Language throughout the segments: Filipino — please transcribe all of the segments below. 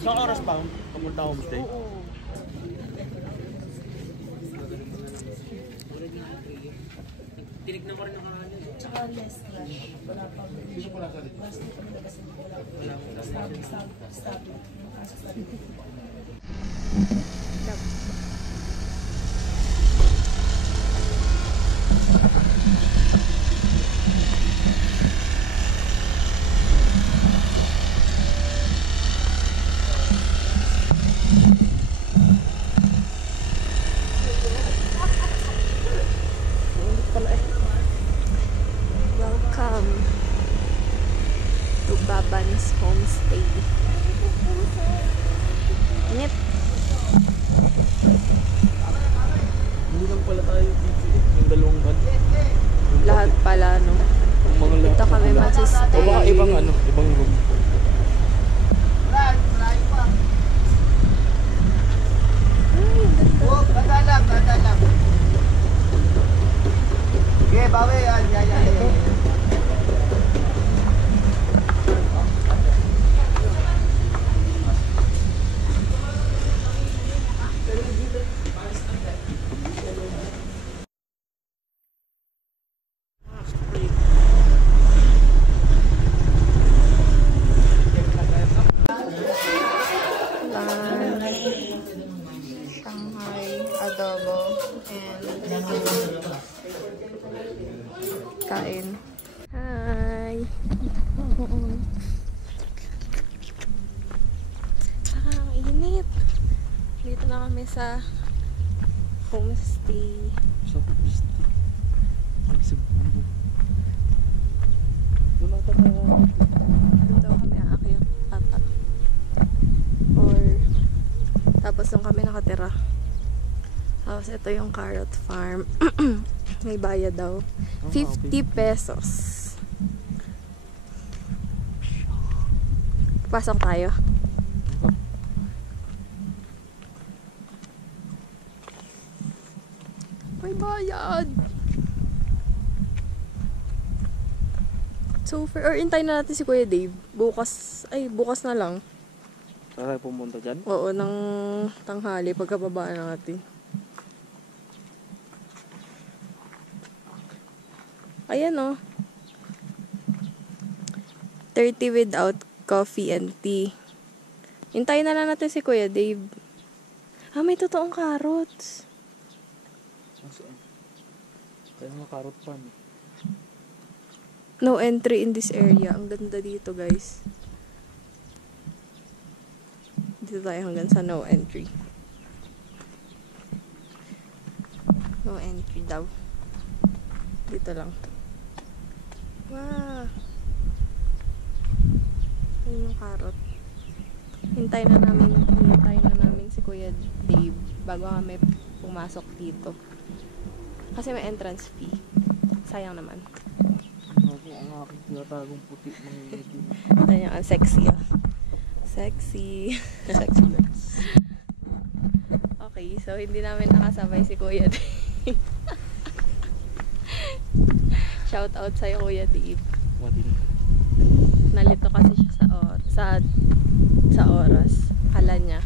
Sa oras pa, pumunta homestay? Oo. Tinignan ko rin ang kahanin. Tsaka less crush. Wala pa. Basta kami nagasin ko lang. Stop. Welcome to Baban's Homestay. Init. Hindi lang pala tayo dito yung dalawang van. Lahat pala, no? Dito kami magsistay. O baka ibang room. Dadalang. Okay, bawi yan. Shanghai adobo and kain. Hi! Init! Dito na kami sa homestay. Sa homestay? Ay, sa bambu. Dito kami aakyat ata. Or tapos doon kami nakatira. Tapos ito yung carrot farm. May bayad daw. 50 pesos. Pasok tayo. May bayad. So, or intay na natin si Kuya Dave. Bukas na lang. Saan tayo pumunta dyan? Oo, ng tanghali pagkababaan natin. Ayan o. 30 without coffee and tea. Hintayin na lang natin si Kuya Dave. Ah, may totoong carrots. Tayo mga carrot farm. No entry in this area. Ang ganda dito, guys. Dito tayo hanggang sa no entry. No entry daw. Dito lang. Wow! Ayun yung carrot. Hintayin na namin si Kuya Dave bago kami pumasok dito. Kasi may entrance fee. Sayang naman. Ang aking tinatagong puti ng medyo. Ayan, ang sexy ah. Sexy. Sexy legs. Okay, so hindi namin nakasabay si Kuya Dave. Shout out sa'yo, Kuya Dave. Nalito kasi siya sa oras. Kala niya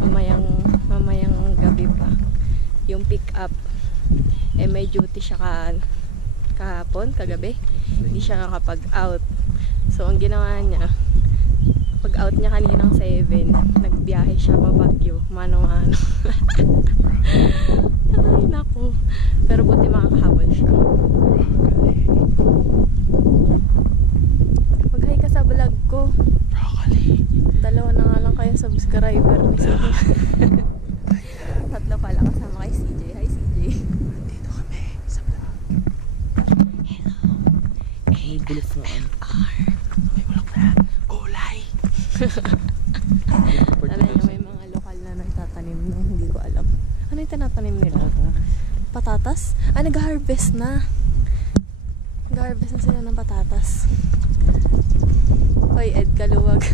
mamayang gabi pa yung pick up. May duty siya kagabi. Hindi siya nakapag-out. So ang ginawa niya, pag-out niya kaninang 7, nagbiyahe siya pa Baguio, mano-mano. Ay, naku. Pero buti makakahabol siya. Mag-hi ka sa vlog ko. Broccoli. 2 na nga lang kayo subscriber ni CJ. 3 pala kasama kay CJ. Hi CJ. Dito kami sa vlog. Hello. May bulok na may bulok na gulay. Sana niya may mga lokal na nagtatanim ng hindi ko alam. Ano yung tinatanim nila? Patatas? Ah, nag-harvest na. Nag-harvest na sila ng patatas. Hoy, Ed Kaluwag.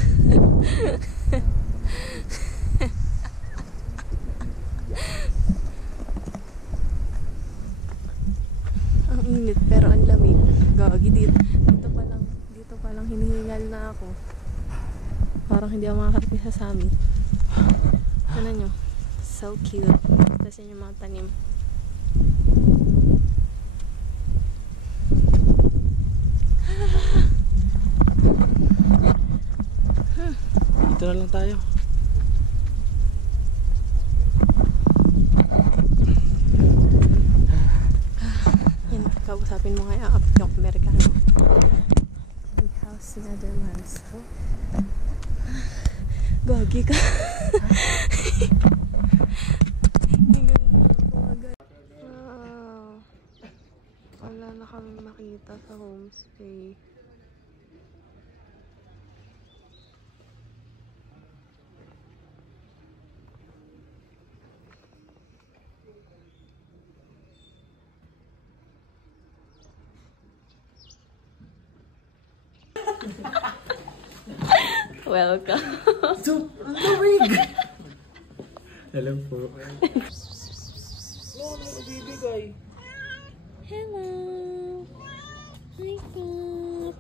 Ang init pero ang lamig. Gagi dito pa lang hinihingal na ako. Para Parang hindi ako makakarating sa summit. Ano nyo? So cute. Tapos yun yung mga tanim. Dito na lang tayo. Yan, kausapin mo nga yung Amerikano. House Netherlands. Gagi ka. Wow. Wala na kami makita sa homestay. Welcome. Hello po. Hello. Hi, Pop.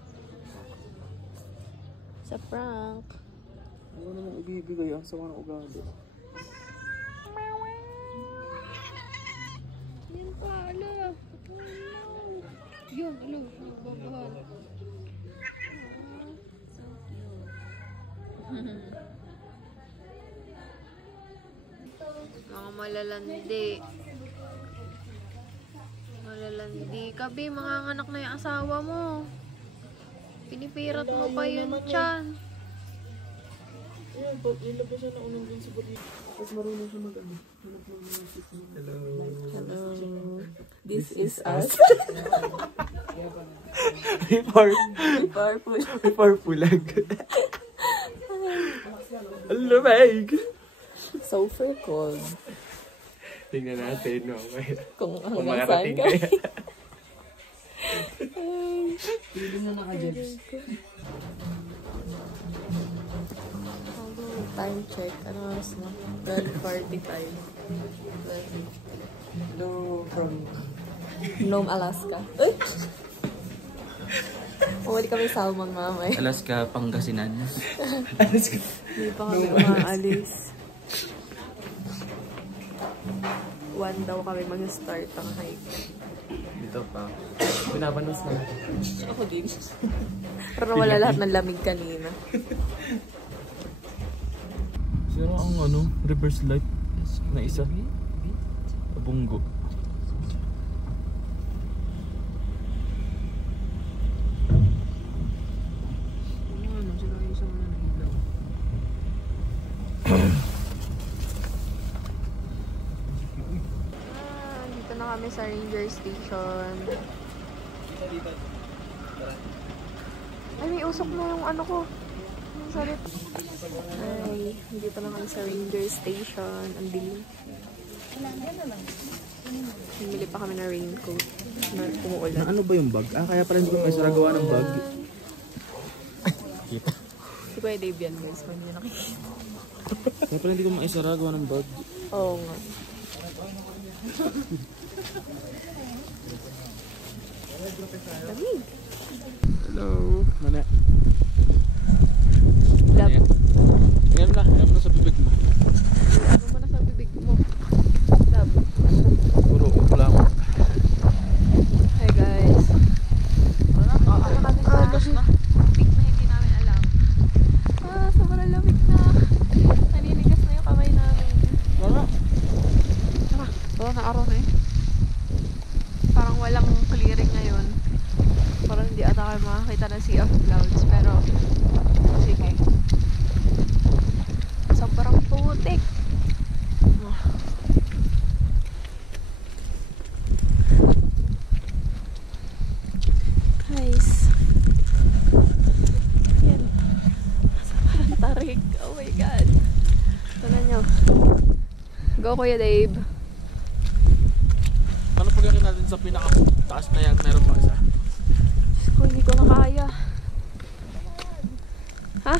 Sa prank. Ano namang ibibigay? Ang sama ng ugali. Yan pala. Yun, alo. Babahal. Mga malalandi. Malalandi. Kabi, mga anak na yung asawa mo. Pinipirat mo pa yun dyan. Ayan, ilabas siya na unang din sa body. Tapos marunong siya mag-ano. Hello. Hello. This is us. Before pulag. Hello, Meg. So for cold. Tingnan natin, no? Kung Kung hanggang saan makarating ka. kaya. Pwede na naka-jebs. Time check. Ano oras na? 12:45. Hello from... Nome, Alaska. Uy! Umali kami salmon mamay. Alaska, Pangasinan. Hindi pa kami umaalis. 1 daw kami mag-start ang hike. Dito pa. Binabanos na. Ako din. Pero wala lahat ng lamig kanina. Sino ang ano, reverse light na isa? Abunggo. Dito na kami sa Ranger Station. Ay, may usok na yung ano ko. Yung salit. Ay, dito na kami sa Ranger Station. Ang dilim. Bumili pa kami ng raincoat na umuulan. Ano ba yung bag? Kaya pala hindi ko may saragawa ng bag. Si Kuya Dave yan, guys. Kung hindi nakikita. Kaya pala hindi ko maisaragawa ng bag. Oo nga. Lamig. Hello. Mana? Lab. Tingnan mo na sa bibig mo. Ano mo na sa bibig mo? Lab. Puro upla mo. Hi guys. Ano kami sa peak na hindi namin alam. Sobrang lamig na. Naninigas na yung kamay namin. Wala. Oo, na-araw na eh. Parang walang clearing ngayon. Parang hindi ata kayo makakita ng sea of clouds. Pero, sige. Sobrang putik. Guys. Yan. Sobrang tarik. Oh my God. Ito nyo. Go, Kuya Dave. Paano pagkakin natin sa pinaka-taas na yan? Meron pa isa. Diyos ko, hindi ko na kaya. Ha?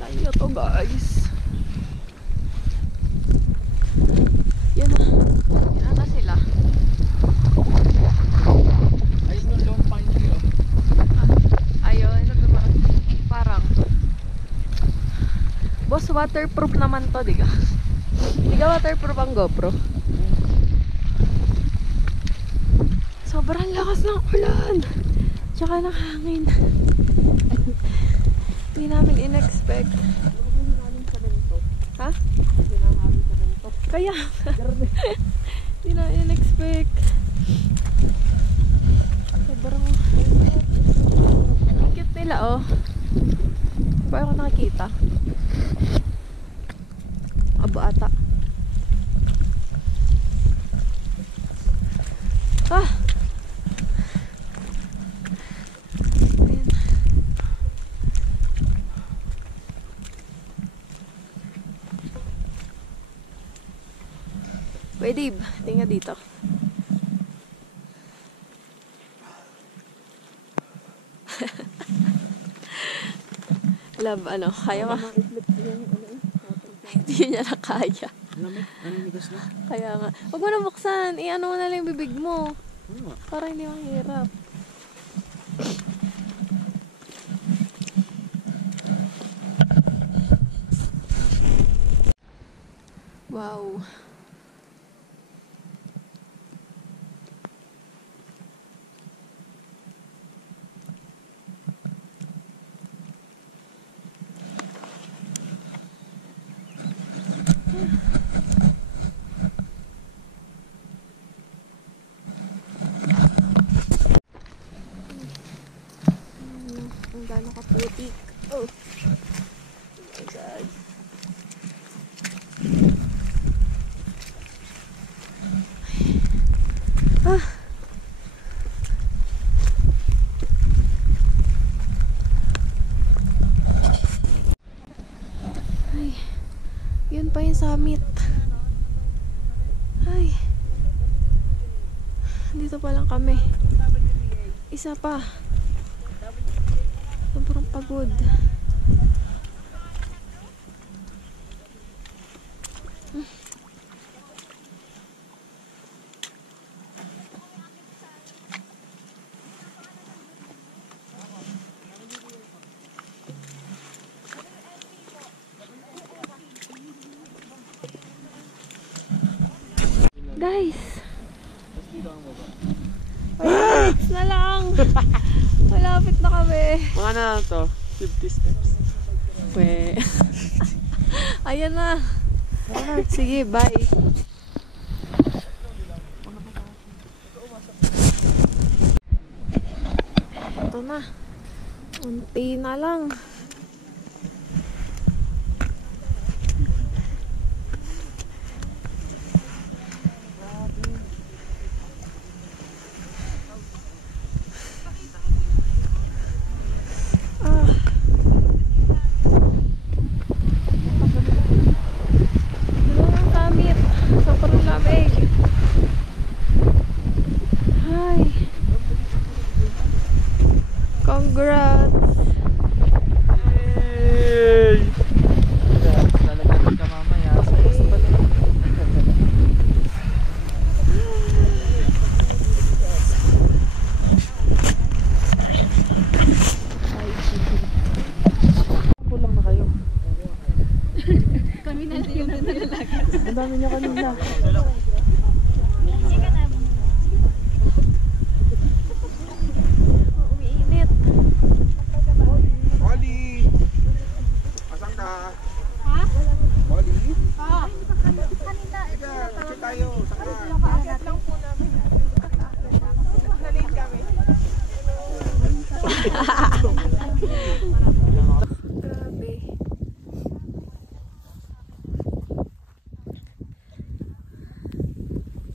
Layo to, guys. Yan na. Yan na sila. Ayun yung long pine tree, oh. waterproof naman to, di ka? Di ka waterproof ang GoPro? Sobrang lakas ng ulan. Tsaka ng hangin. Hindi namin in-expect. Ha? Kaya. Hindi namin in-expect. Sobrang cute nila, oh. Ba ako nakikita? Abo ata. Ah! Ayan. Pwede, tingnan dito. Love, ano, kaya ka? Hindi niya na kaya. Kaya nga. Huwag mo na buksan. I-ano mo na lang yung bibig mo. Para hindi mahirap. Wow. Ang gano'n kaputik. Oh. Oh my God. Ah. Ay. Yun pa yung summit. Ay. Dito pa lang kami. Isa pa. Sobrang pagod. Guys. 5 minutes na lang. Malapit na kami. Mga na lang to. 50 steps. We. Ayan na. Sige, bye. Ito na. Unti na lang. Congrats! Yay! Lalagyan ka mamaya. Pulang na kayo. Kami na yung nalalagay. Ang dami niya kanina. Umiinit. Oli! Asan ka? Ha? Oli? Ah. Kanina, kasi tayo. Saka. Bakit lang po namin. Nalate kami. Grabe.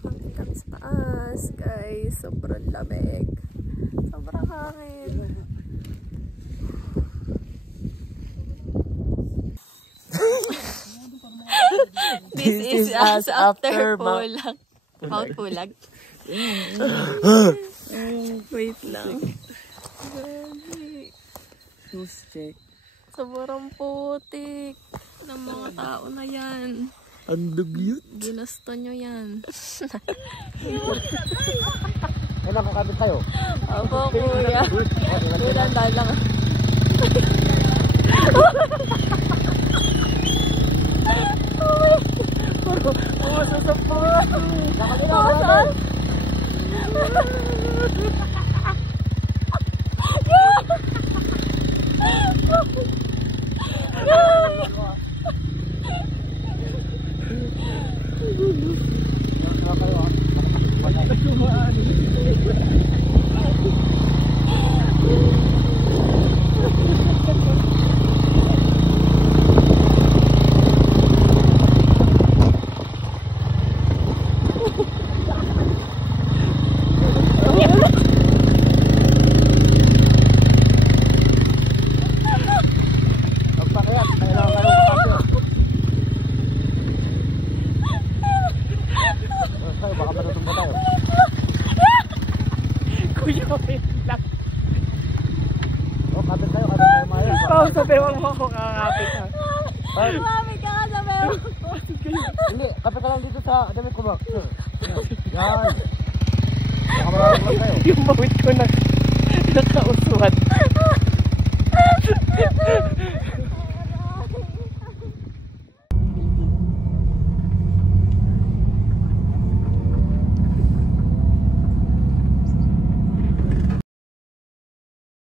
Hanggang sa taas, guys. Sobrang lamig. Sobrang hangin. This is us after pulag. Mount Pulag. Wait lang. News check. Sobrang putik ng mga tao na yan. Ang dugyot. Ginusto nyo yan. Ay, nakakabit tayo. Ako, kuya. Kulang dalang. Pumusok po. Pumusok? Sabihan mo ako kakapit ha. Mami ka ka sa meron. Hindi, kapit ka lang dito sa damit ko ba? Yan. Baka maraming lang kayo. Yung bawit ko na nakausuhan.